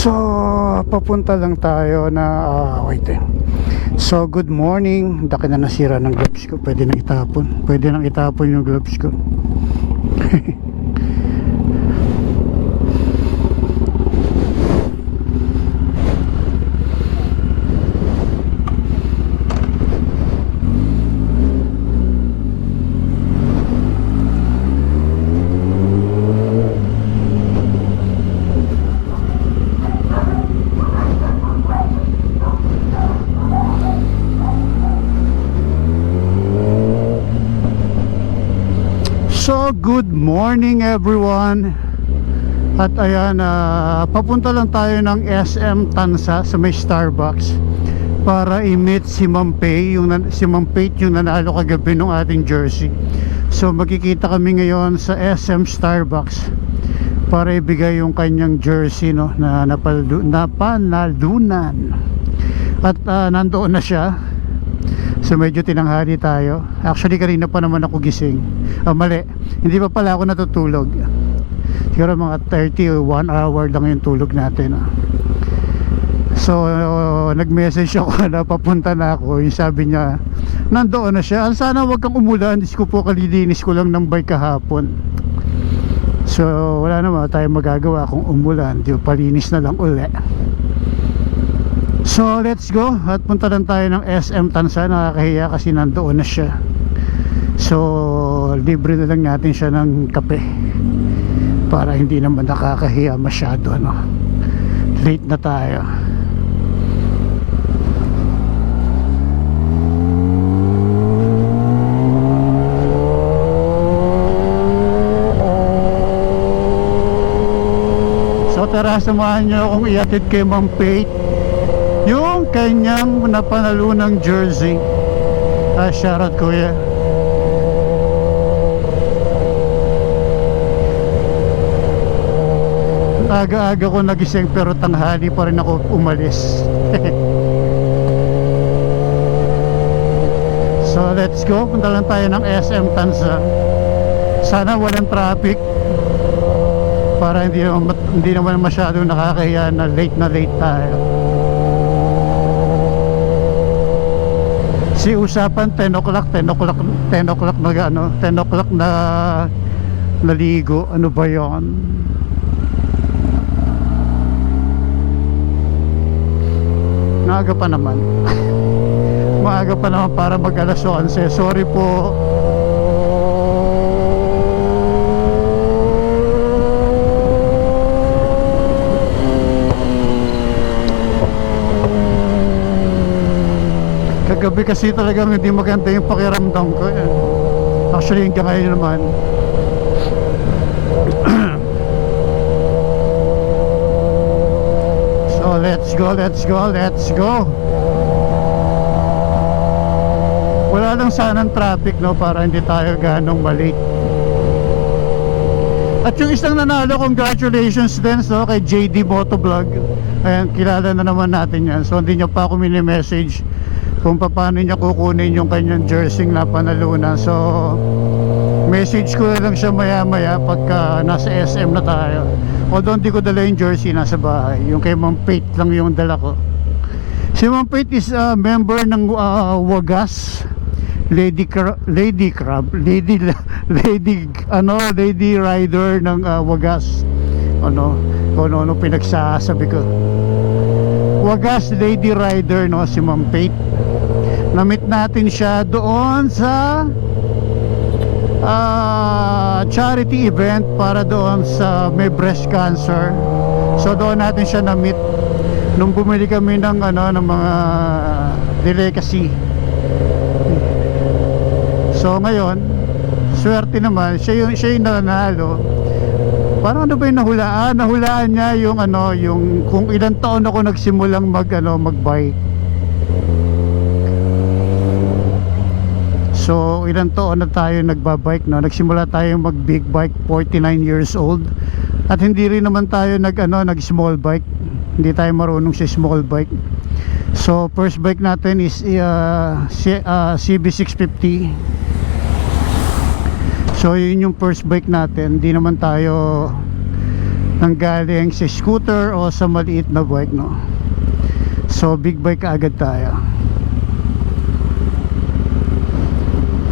So, papunta lang tayo na wait So, good morning. Daki na nasira ng gloves ko. Pwede nang itapon. Pwede nang itapon yung gloves ko. So, good morning everyone. At ayan, papunta lang tayo ng SM Tansa sa may Starbucks para i-meet si Ma'am Pei, si Ma'am Pei yung nanalo kagabi ng ating jersey. So, magkikita kami ngayon sa SM Starbucks para ibigay yung kanyang jersey, no, na napanalunan. At nandoon na siya. So medyo tinanghali tayo. Actually kanina pa naman ako gising. Mali, hindi pa pala ako natutulog. Siguro mga 30 or 1 hour lang yung tulog natin. So nag-message ako na papunta na ako. Yung sabi niya, nandoon na siya. Sana wag kang umulan, Diyos ko po, kalilinis ko lang ng bike kahapon. So wala naman tayong magagawa kung umulan. Di ba, palinis na lang uli. So let's go at punta lang tayo ng SM Tansa. Nakakahiya kasi nandoon na siya. So libre na lang natin siya ng kape para hindi naman nakakahiya masyado, no? Late na tayo. So tara, samahan niyo akong iatid kay Ma'am Pei yung kanyang napanalunang jersey. Shoutout kuya. Aga-aga ko nagising pero tanghali pa rin ako umalis. So let's go. Punta lang tayo ng SM Tansa. Sana walang traffic para hindi naman masyado nakakahiya na late tayo. Si usapan 10 o'clock na ano, 10 o'clock na naligo. Ano ba 'yon? Maaga pa naman. Maaga pa naman para mag-alas 11. Sorry po. Kagabi kasi talagang hindi maganda yung pakiramdam ko. Actually hanggang ngayon naman. So let's go. Wala lang sanang traffic, no, para hindi tayo ganong malate. At yung isang nanalo, congratulations din, so, kay JD Motovlog. Ayan, kilala na naman natin yan. So hindi niya pa ako mini-message kung paano niya kukunin yung kanyang jersey na panalunan. So message ko lang siya maya pagka nasa SM na tayo. Although hindi ko dala yung jersey, nasa bahay. Yung kay Ma'am Pei lang yung dala ko. Si Ma'am Pei is a member ng Wagas Lady Rider ng Wagas. Ano pinagsasabi ko, Wagas Lady Rider, no, si Ma'am Pei. Na-meet natin siya doon sa charity event para doon sa may breast cancer. So doon natin siya na-meet nung bumili kami ng mga delicacy. So ngayon, swerte naman siya yung nanalo. Parang ano ba yung nahulaan niya yung yung kung ilang taon ako nagsimulang mag-bike. So ilang taon na tayo nagbabike, no? Nagsimula tayo mag-big bike 49 years old. At hindi rin naman tayo nag-small bike. Hindi tayo marunong sa small bike. So first bike natin is CB650. So yun yung first bike natin. Hindi naman tayo nanggaling sa scooter o sa maliit na bike, no? So big bike agad tayo.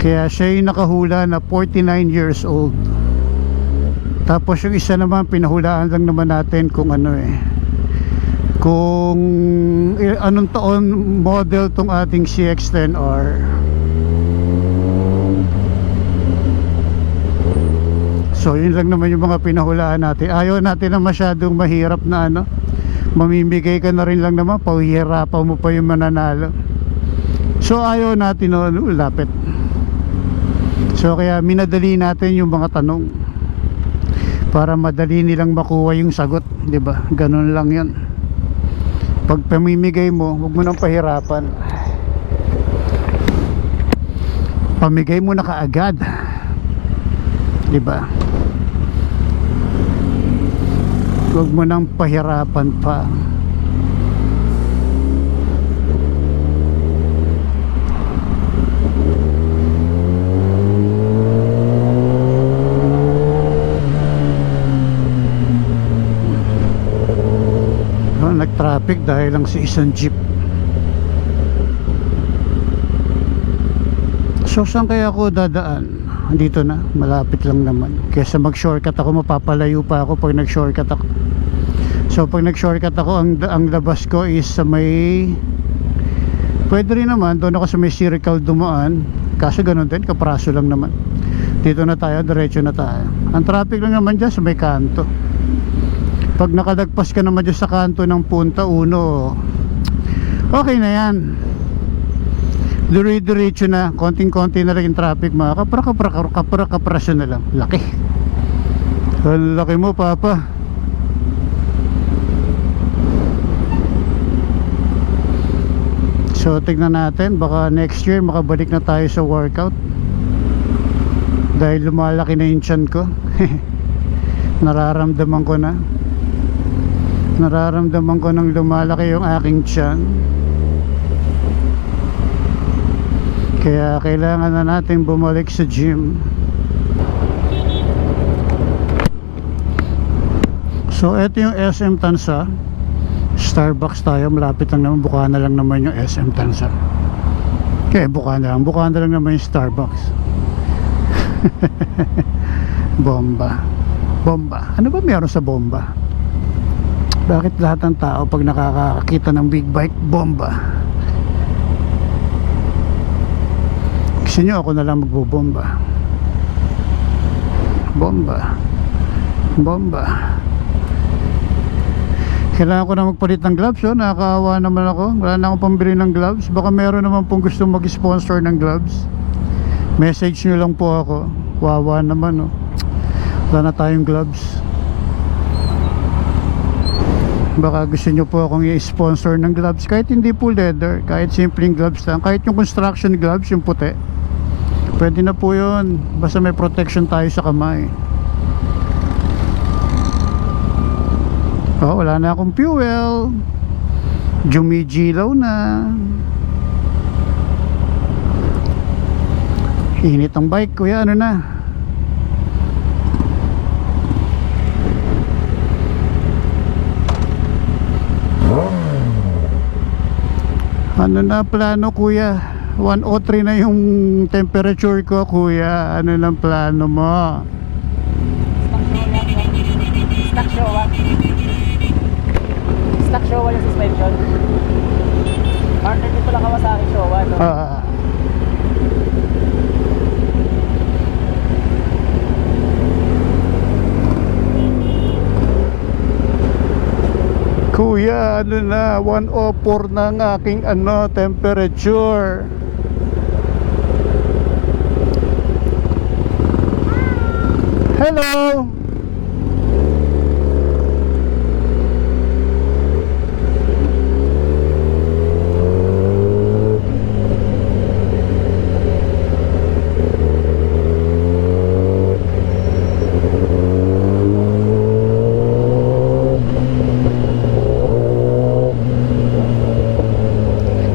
Kaya siya yung nakahula na 49 years old. Tapos yung isa naman, pinahulaan lang naman natin kung ano kung anong taon model tong ating CX-10R. So yun lang naman yung mga pinahulaan natin. Ayaw natin na masyadong mahirap na mamimigay ka na rin lang naman, pahihirapan mo pa yung mananalo. So ayaw natin lapit. So kaya minadali natin yung mga tanong para madali nilang makuha yung sagot, 'di ba? Ganun lang 'yon. Pag pamimigay mo, huwag mo nang pahirapan. Pamigay mo na kaagad, 'di ba? Huwag mo nang pahirapan pa. Nag-traffic dahil lang sa isang jeep. So saan kaya ako dadaan? Dito na, malapit lang naman. Kesa mag-shortcut ako, mapapalayo pa ako pag nag-shortcut ako. So pag nag-shortcut ako, ang labas ko is sa may, pwede rin naman doon ako sa may circle dumaan. Kaso ganun din, kapraso lang naman. Dito na tayo, diretso na tayo. Ang traffic lang naman dyan sa may kanto. Pag nakadagpas ka naman dyan sa kanto ng Punta Uno, okay na yan. Dire-diretso na, konting-konti na lang yung traffic, mga kaprasyon na lang. Laki. Laki mo, papa. So tignan natin, baka next year makabalik na tayo sa workout dahil lumalaki na yung tiyan ko. Nararamdaman ko nang lumalaki yung aking tiyan. Kaya kailangan na natin bumalik sa gym. So eto yung SM Tansa. Starbucks tayo, malapit lang naman, buka na lang naman yung SM Tansa. Kaya buka na lang naman yung Starbucks. Bomba. Ano ba meron sa bomba? Bakit lahat ng tao pag nakakakita ng big bike, bomba? Gusto nyo ako na lang magbobomba? Bomba. Kailangan ko na magpalit ng gloves, nakakaawa naman ako. Wala na akong pambili ng gloves. Baka meron naman pong gusto mag-sponsor ng gloves. Message nyo lang po ako. Wawa naman, wala na tayong gloves. Baka gusto nyo po akong i-sponsor ng gloves. Kahit hindi po leather, kahit simpleng gloves lang. Kahit yung construction gloves, yung puti, pwede na po yun. Basta may protection tayo sa kamay. Wala na akong fuel. Jumigilaw na. Init ang bike, kuya. Ano na? Ano na plano, kuya? 103 na yung temperature ko, kuya. Ano na plano mo? Stock Showa yung suspension. Partner dito lang Kawasaki Showa, no? Kuya, ano na, 104 na ang aking temperature. Hello.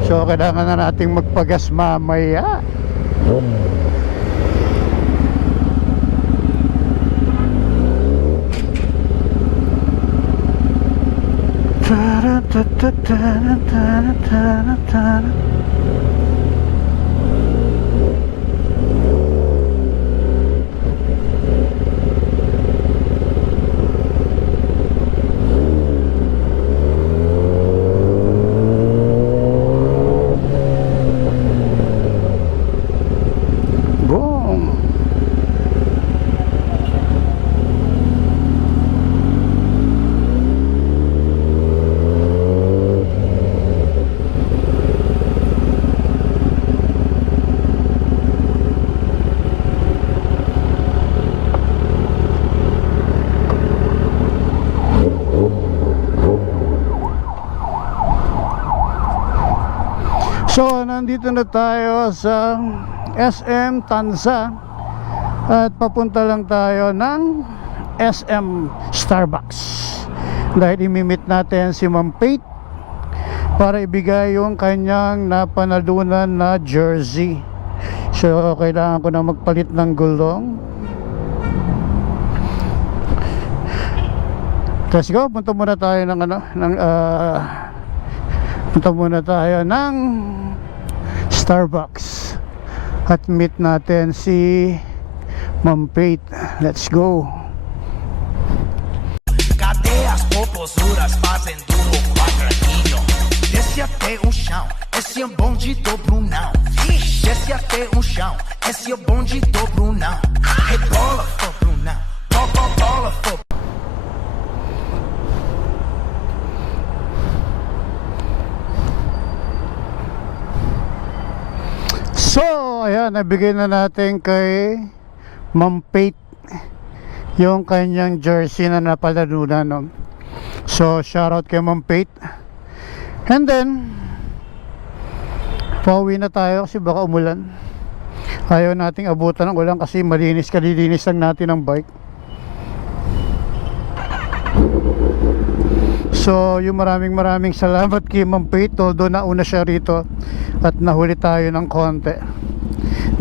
So kailangan na nating magpagas mamaya. Boom. So, nandito na tayo sa SM Tanza at papunta lang tayo ng SM Starbucks dahil imimit natin si Ma'am Pate para ibigay yung kanyang napanalunan na jersey. So, kailangan ko na magpalit ng gulong. Let's go, punta muna tayo ng punta muna tayo ng Starbucks at meet natin si Ma'am Pate. Let's go. Cadê as popozuras fazendo o quadradinho? Desce até o chão, esse é bonde do Brunão. Desce até o chão, esse é bonde do Brunão. Rebola, for Brunão, bola, for. So, ayan, nabigay na natin kay Ma'am Pate yung kanyang jersey na napalalunan, no? So, shoutout kay Ma'am Pate. And then, pauwi na tayo kasi baka umulan. Ayaw nating abutan ng ulan kasi malinis, kalilinis lang natin ang bike. So, yung maraming salamat kay Ma'am Pate. Although nauna siya rito at nahuli tayo ng konti.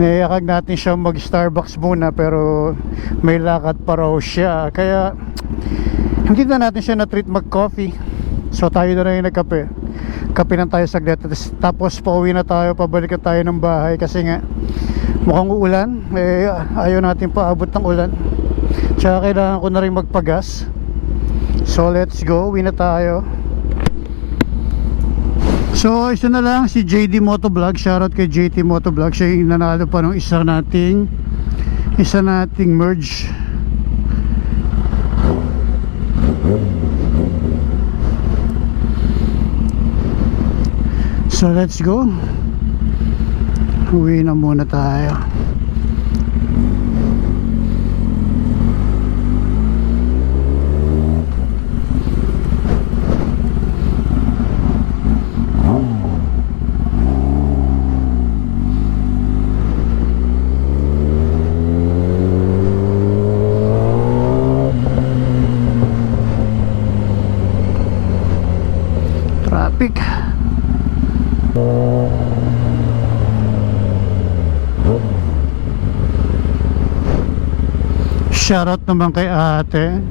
Niyayakag natin siya mag Starbucks muna pero may lakad pa raw siya. Kaya hindi na natin siya na-treat mag-coffee. So tayo na rin nagkape. Kape na tayo saglit. Tapos pauwi na tayo, pabalik na tayo ng bahay kasi nga mukhang uulan. Ayaw natin paabot ng ulan. Tsaka kailangan ko na rin magpagas. So let's go, uwi na tayo. So isa na lang si JD Motovlog. Shoutout kay JD Motovlog. Siya yung nanalo pa ng isa nating merge. So let's go. Uwi na muna tayo. Traffic. Shoutout naman kay ate.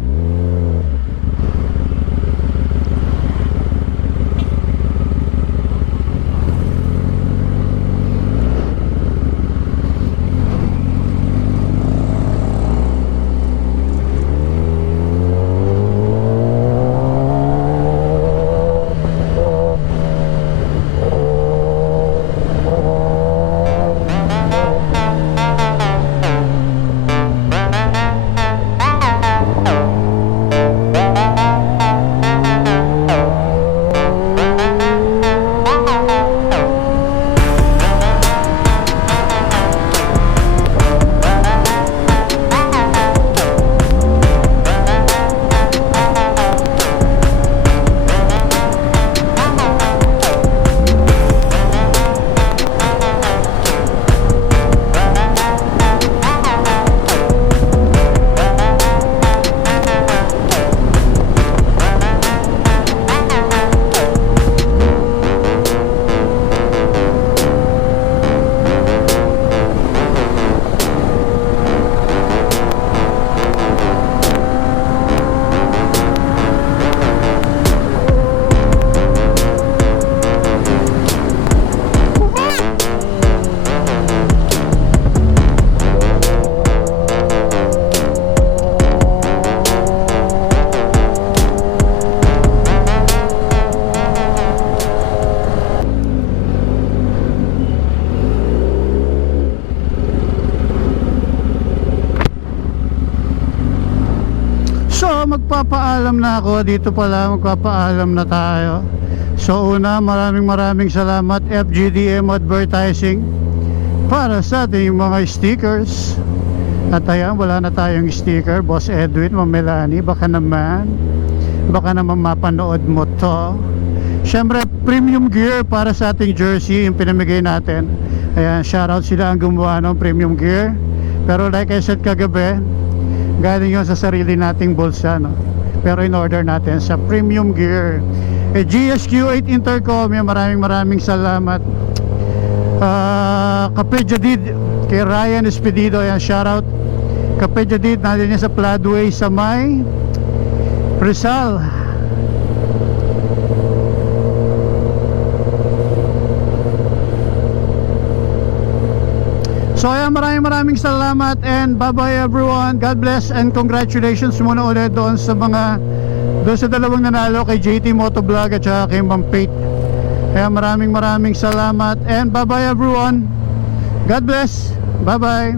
magpapaalam na ako. Dito pala magpapaalam na tayo. So una, maraming salamat FGDM Advertising para sa ating mga stickers. At ayan, wala na tayong sticker. Boss Edwin, Mamelani, baka naman mapanood mo to. Syempre, premium gear para sa ating jersey yung pinamigay natin. Ayan, shoutout sila ang gumawa ng premium gear. Pero like I said kagabi, galing yun sa sarili nating bulsa, no? Pero in order natin sa premium gear. GSQ8 Intercom, yan, maraming salamat. Kape Jadid, kay Ryan Espedido, ayan, shoutout. Kape Jadid, natin yan sa Pladway sa may Rizal. So ayan, maraming salamat and bye bye everyone. God bless and congratulations muna ulit doon sa dalawang nanalo, kay JT Motovlog at saka kay Ma'am Pate. Ayan, maraming salamat and bye bye everyone. God bless. Bye bye.